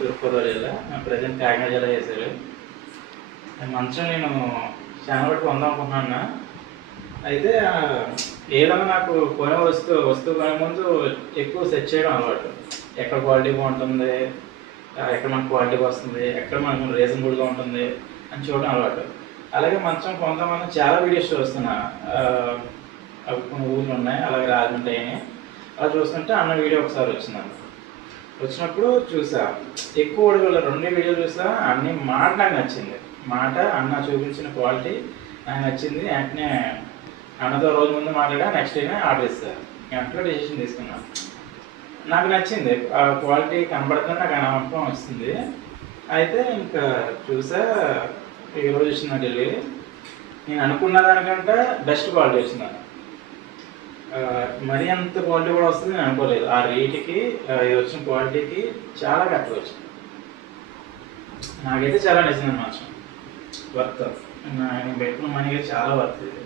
తూర్పుగోదావరి జిల్లా. ప్రజెంట్ కాకినాడ జిల్లా చేశారు. మంచం నేను చాలా వరకు కొందాం అనుకుంటున్నాను. అయితే ఏదైనా నాకు కొనే వస్తువు కొనే ముందు ఎక్కువ సెర్చ్ చేయడం అలవాటు. ఎక్కడ క్వాలిటీ బాగుంటుంది, ఎక్కడ మనకు క్వాలిటీ వస్తుంది, ఎక్కడ మనకు రీజనబుల్గా ఉంటుంది అని చూడడం అలవాటు. అలాగే మంచం కొంతమంది చాలా వీడియోస్ చూస్తున్నా. అవి కొన్ని ఊళ్ళు ఉన్నాయి, అలాగే రాజమండ్రి అని. అలా చూస్తుంటే అన్న వీడియో ఒకసారి వచ్చినప్పుడు చూసా. ఎక్కువ కూడా 2 వీడియోలు చూసా. అన్ని మాట నాకు నచ్చింది. మాట అన్న చూపించిన క్వాలిటీ నాకు నచ్చింది. వెంటనే అన్నతో రోజు ముందు మాట్లాడా, నెక్స్ట్ డేనే ఆర్డర్ ఇస్తాను. వెంటనే డెసిషన్ తీసుకున్నాను. నాకు నచ్చింది, ఆ క్వాలిటీ కనబడుతుంది, నాకు ఆ నమ్మకం వస్తుంది. అయితే ఇంకా చూసా. ఈరోజు వచ్చిన డెలివరీ నేను అనుకున్న దానికంటే బెస్ట్ క్వాలిటీ వచ్చింది. మరీ అంత క్వాలిటీ కూడా వస్తుంది నేను అనుకోలేదు. ఆ రేటుకి ఇది వచ్చిన క్వాలిటీకి చాలా కరెక్ట్గా వచ్చింది. నాకైతే చాలా నచ్చింది అన్నమాట. వర్త్. నేను పెట్టుకున్న మనీకి చాలా వర్త్ ఇది.